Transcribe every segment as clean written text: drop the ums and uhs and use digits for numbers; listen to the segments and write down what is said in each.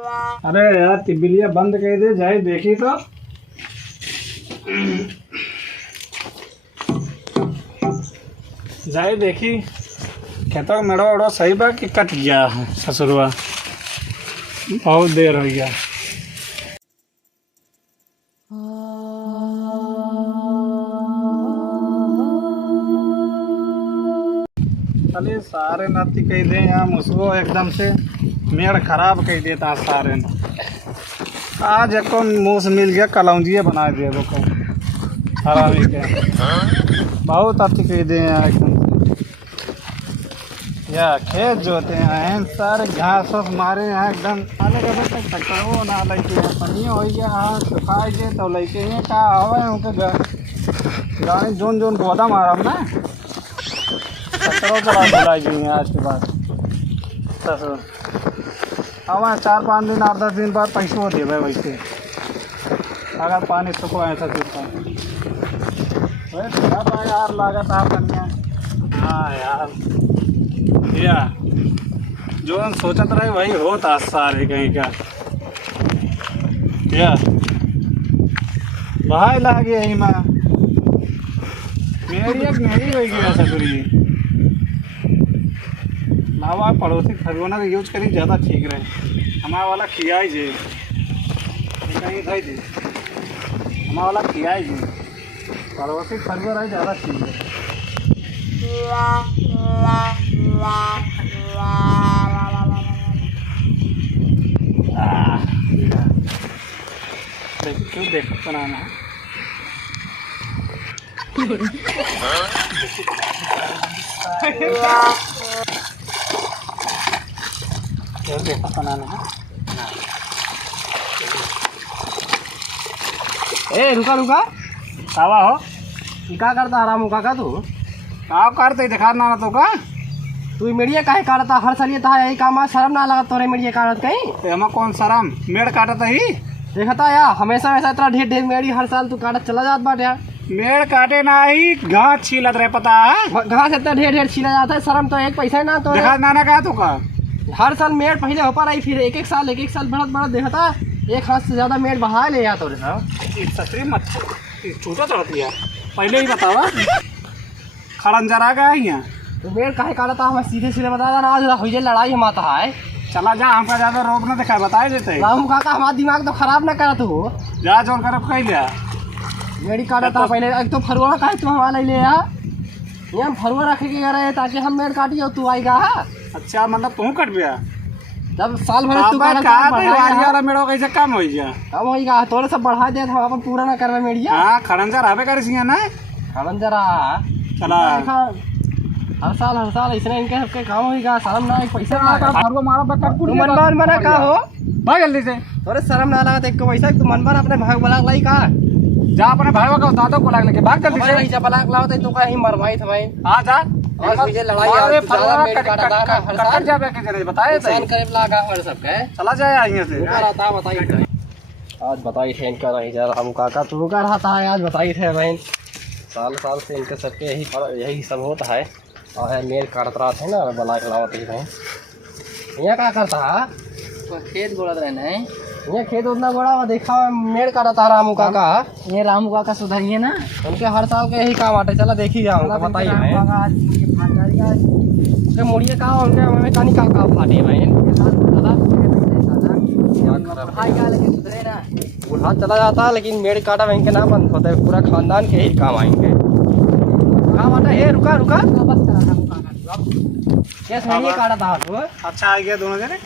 अरे यार तिबिलिया बंद कर दे जाए देखी तो जाए देखी कहता मेरा बड़ा सही बा कि कट गया ससुरवा बहुत देर हो गया। चलिए सारे नाती कह दे यहाँ मुझको एकदम से मेड़ खराब कह देता सारे न आज एक मूस मिल गया कलौजिया बना दिया वो को हरामी के बहुत अति कह दे यहाँ एकदम या खेत जोते हैं सारे घास वास मारे हैं एकदम आने के तक टकराओ ना लगे पानी हो गया हाँ सुखाए गए तो लगे हैं का हवा उनके गाड़ी जोन जोन पौधा मारा ना टकराओ चला बुलाई गई हैं आज के बाद ससुर हवा 4-5 दिन 8-10 दिन बाद पैसे होते भाई वैसे अगर पानी सुखो ऐसा चुपता वही यार लागत आप कन्या हाँ यार या जो हम सोचत रहे वही होता सारे कहीं का या भाई लागे यही माँ मेरी वही गया ससुरी लावा पड़ोसी खरगोना का यूज करी ज़्यादा ठीक रहे हमारा वाला खियाई जे कहीं था जी हमारा वाला खियाई जे पड़ोसी खरगो रहे ज़्यादा ठीक है। क्यों देखो बनाना क्यों देखो बनाना ए रुका रुका सावा हो क्या करता हराम का तू का करते दिखा ना तो का तू मीडिया काहे काटता हर साल ये था यही काम शर्म ना लगा तोरे मीडिया काटत कहीं हमें कौन शर्म मेड़ काटता ही देखता या हमेशा वैसा इतना ढेर ढेर मेड़ी हर साल तू काटत चला जात बाटे यार मेड़ काटे ना ही घास छीलत रहे पता है घास इतना ढेर ढेर छीला जाता है शर्म तो एक पैसा ना तो दिखा नाना का तो का हर साल मेड़ पहले हो पा रही फिर एक एक साल बढ़त देखता एक हाथ से ज्यादा मेड़ बढ़ा ले या तोरे साहब ससुरी मत छूटा चढ़ती है पहले ही बतावा खड़ंजरा का है यहाँ तो मेड़ काहे काटता हमें सीधे सीधे बता देना आज हो जाए लड़ाई हमारा है चला जा हमका ज्यादा रोक ना दिखाए बताए देते राम काका हमारा दिमाग तो खराब ना करा तू जा जोर कर कह लिया मेरी काटा था पहले एक तो फरुआ काहे तू हमारा ले यार यहाँ फरुआ रखे के रहे ताकि हम मेड़ काटी तू आएगा अच्छा मतलब तू कट गया जब साल भर तू वाला मेड़ो कैसे कम हो गया कम होगा तोरे सब बढ़ा दे हम अपन पूरा ना करवे मेड़िया हाँ खड़ंजर हवे करे सिंह ना खड़न जरा चला हर साल इसने इनके सबके काम होगा शर्म ना एक पैसा ना फरुआ मारा बकट कुट मनबान मना का हो भाई जल्दी से तोरे शर्म ना लगा एक पैसा तू मनबान अपने भाग बलाक लाई का जा अपने भाई का बता दो को लाग लेके भाग जल्दी से जब बलाक लाओ तो कहीं मरवाई थमाई हां जा और मुझे लड़ाई ज्यादा मेड़ काटा हर साल जा के जरे बताए थे इंसान करे लागा और सब के चला जाए यहां से रहता बताइए आज बताई थे इनका नहीं जा हम काका तू का रहता है आज बताई थे बहन साल से इनके सबके यही सब होता है और मेड़ काटत रहा थे ना बला खिलावत ही रहे यहाँ क्या करता है तो खेत गोड़त रहना है यहाँ खेत उतना गोड़ा हुआ देखा मेड़ काटता रामू काका ये रामू काका सुधरिए ना उनके हर साल के यही काम आते चला देखी जाओ बताइए उनके मुड़िए का उनके हमें कहानी काका फाटे बहन सुधरे ना बुढ़ा चला जाता है लेकिन मेड़ काटा बहन के ना बंद होता है पूरा खानदान के ही काम आएंगे काम आता है रुका बस करा रामू काका कैसे मेड़िए काटा था तू अच्छा आ गया दोनों जने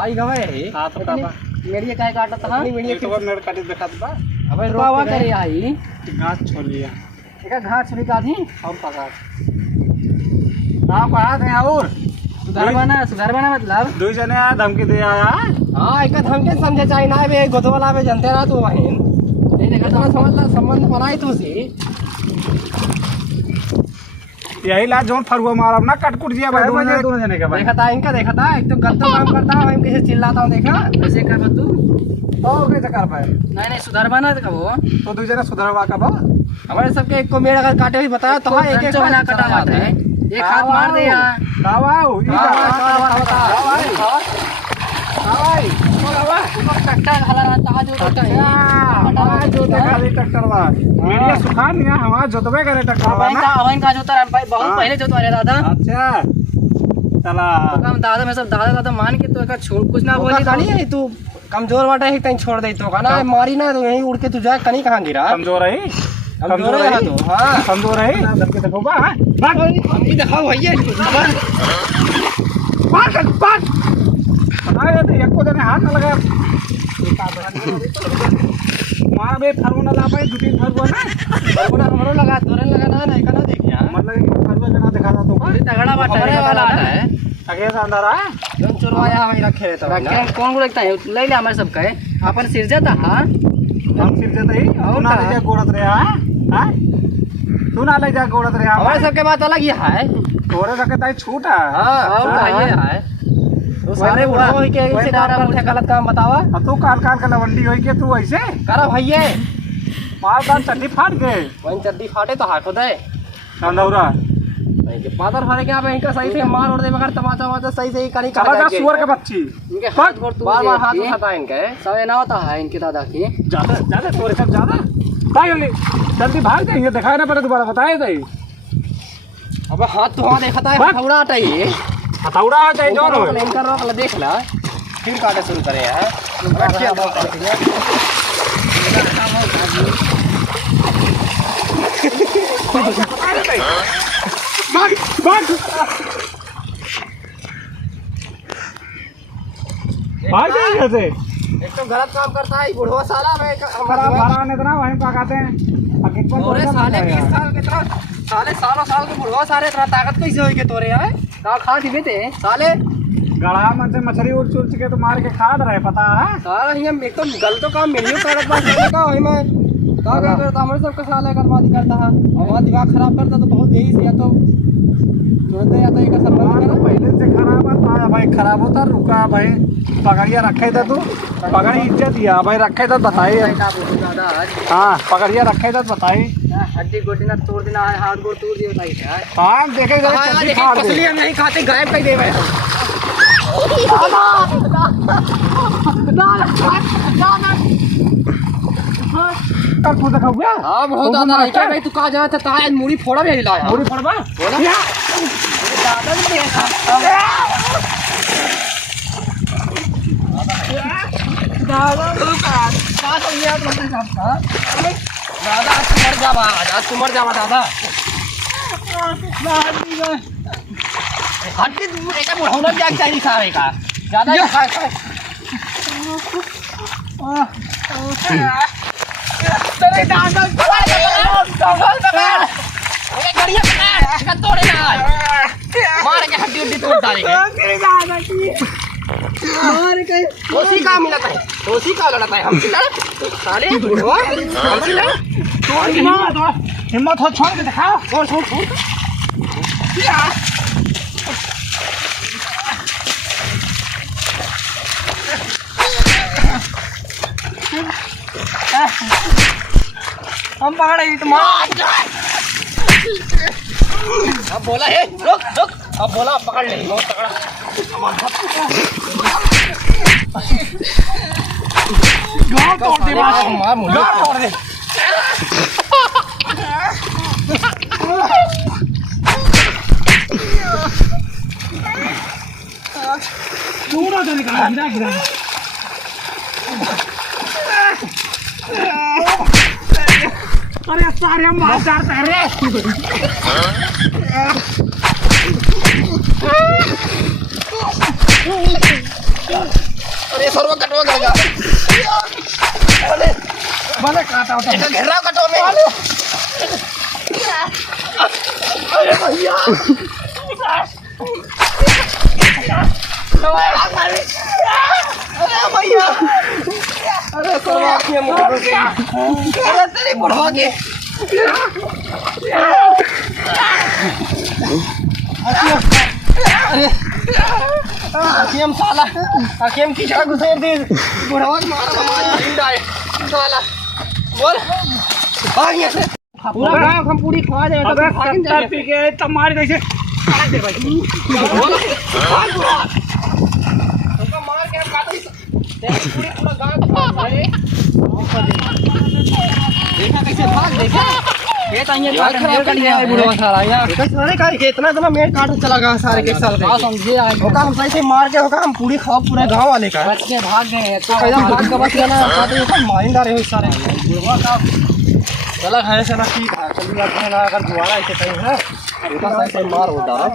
आई गवे हां तो बाबा मेड़िए काहे काटा था ये तो मेड़ काटे देखा बा अबे रोवा करे आई घास छोड़ लिया एक घास छुरी का थी और पका आप कहा थे और सुधार बना मतलब दो जने आ धमकी दे आया हाँ एक धमके समझे चाहे ना बे गोदवाला पे जनते रहा तू बहन ये देखा तो समझ संबंध बनाई तू सी यही ला जोन फरुआ मारब ना कटकुट दिया भाई दोनों जने के भाई देखा था एक तो गलत काम करता है कैसे चिल्लाता हूँ देखा कैसे कर तू और कैसे कर पाए नहीं सुधार बना तो कबो तो दो जने सुधरवा का बा हमारे सबके एक को मेड़ अगर काटे हुई बताया तो एक एक बना कटा जाता है एक हाथ मार दे यार दवाओ ई दवा ट्रैक्टर हला रहता जो तो कहीं हमारा जोते खाली ट्रैक्टरवा मीडिया सुखा नहीं है हमारा जोतबे करे ट्रैक्टरवा अवन का जोता भाई बहुत पहले जोतवा रे दादा अच्छा चला तो हम दादा में सब दादा मान के तो का छोड़ कुछ ना बोली बोली नहीं तू कमजोर वाटा ही कहीं छोड़ दे तो का ना मारी ना तो यहीं उड़ के तू जाए कहीं कहाँ गिरा कमजोर है कमजोर है तो हाँ कमजोर है सबके देखो बा बात हम ही दिखाओ भैया बात बात बताए तो एक को देने हाथ न लगा मार बे फरवना ला पाए 2-3 फरवा ना बोला हमरो लगा तोरे लगा ना नहीं कना देखिया मतलब कि फरवा कना दिखा था तो तगड़ा बात हमारे वाला है आगे से अंदर आ जब चुरवाया वहीं रखे रहता है कौन को लगता है ले ले हमारे सब कहे अपन सिर जाता हां हम सिर जते ही तू ना ले जा गोड़त रे हां तू ना ले जा गोड़त रे हमारे सबके बात अलग ही है तोरे रखे ताई छूट है हाँ ये है तो सारे बुढ़ो होई के ऐसे काम करते गलत काम बतावा अब तू काल काल का लवंडी होई के तू ऐसे करा भैया मार कान चड्डी फाट गए वहीं चड्डी फाटे तो हाथ दे नंदौरा नहीं के पादर भरे के आप इनका सही से मार और दे मगर तमाचा तमाचा सही से ही करी चला जा सुअर के बच्ची इनके हाथ गोड़ बार बार हाथ उठाता है इनके सब ना होता है इनके दादा की ज्यादा ज्यादा तोरे सब ज्यादा भाई जल्दी भाग जाएंगे दिखाई ना पड़े दोबारा बताए दे अब हाथ तो वहाँ देखता है हथौड़ा हटाइए हथौड़ा आ जाए जोर हो इनका रोक ला देख ला फिर काटे शुरू करे हैं भाग भाग भाग जाएंगे से एक तो गलत काम करता है बुढ़वा साला हमारा भरा ने इतना वहीं पकाते हैं अकितपन तोरे साले 20 साल कितना साले सालों साल के बुढ़वा साले इतना ताकत कैसे होई के तोरे है का खा दिबे ते साले गड़ा मन से मछली उड़ चुड़ के तो मार के खाद रहे पता है साला ये एक तो गलत काम मिलियो करत बा साले का होई मैं का करता हमारे सबका साले करवादी करता है हमारा दिमाग खराब करता तो बहुत यही से या तो जोते या तो एक संबंध करा पहले से खराब आता है भाई खराब होता रुका भाई पकड़िया रखे थे तू पकड़ी इज्जत दिया भाई रखे तो बताइए दादा हाँ पकड़िया रखे तो बताइए हड्डी गोटी ना तोड़ देना है हाथ गोड़ तोड़ दिया बताइए है हाँ देखे चड्डी फाड़ दे हम नहीं खाते गायब कर देवे कल पूछ देखा हुआ हां बहुत ज्यादा नहीं क्या भाई तू कहां जा था आज मूड़ी फोड़ा भी लाया पूरी फड़वा बोला दादा ने देखा दादा का तो ये मतलब दादा तू मर जावा दादा हट्टी दूर एक बुढ़ौना जाग चाहिए खावे का ज्यादा खा तेरे दादा ये गड़िया का तोड़े ना मार के हड्डी उड्डी तोड़ डालेंगे तेरे दादा की मार के उसी का मिलता है उसी का लड़ता है हमसे लड़ साले बुढ़वा हमसे लड़ तोड़ हिम्मत हो छोड़ के दिखा छोड़ छोड़ छोड़ हम पकड़ रही तुम्हारा अब बोला है रुक रुक अब बोला पकड़ ले बहुत तगड़ा गाँव तोड़ दे मार मुझे तोड़ दे चूड़ा तो निकाल गिरा गिरा अरे सारे हम मार जाते हैं रे अरे सर्व कटवा करेगा भले काटा होता इसका घेरा कटो में अरे भैया अरे भैया अरे सर्व अपने मुंह से अरे तेरी बुढ़वा के हकीम साला हकीम की जगह घुसे दे बुढ़वा मारा हमारी डाय साला बोल आ गया से पूरा गांव हम पूरी खवा दे अबे 70 पी के तब मार कैसे काट दे भाई बोल भाग पूरा हमको मार के काट पूरा गांव देखा कैसे भाग देखा ये तो ये यार खराब कर लिया है बुढ़वा सारा यार सारे का इतना इतना मेड़ काट चला गया सारे के साल हाँ समझे आज होगा हम पैसे मार के होगा हम पूरी खाओ पूरे गांव वाले का बच के भाग गए हैं तो कैसा भाग का बच गया ना खाते हो मारिंदा रहे हो इस सारे बुढ़वा का चला है चला ठीक है चलिए आप ना अगर दोबारा ऐसे कहीं है तो सही से मार होता है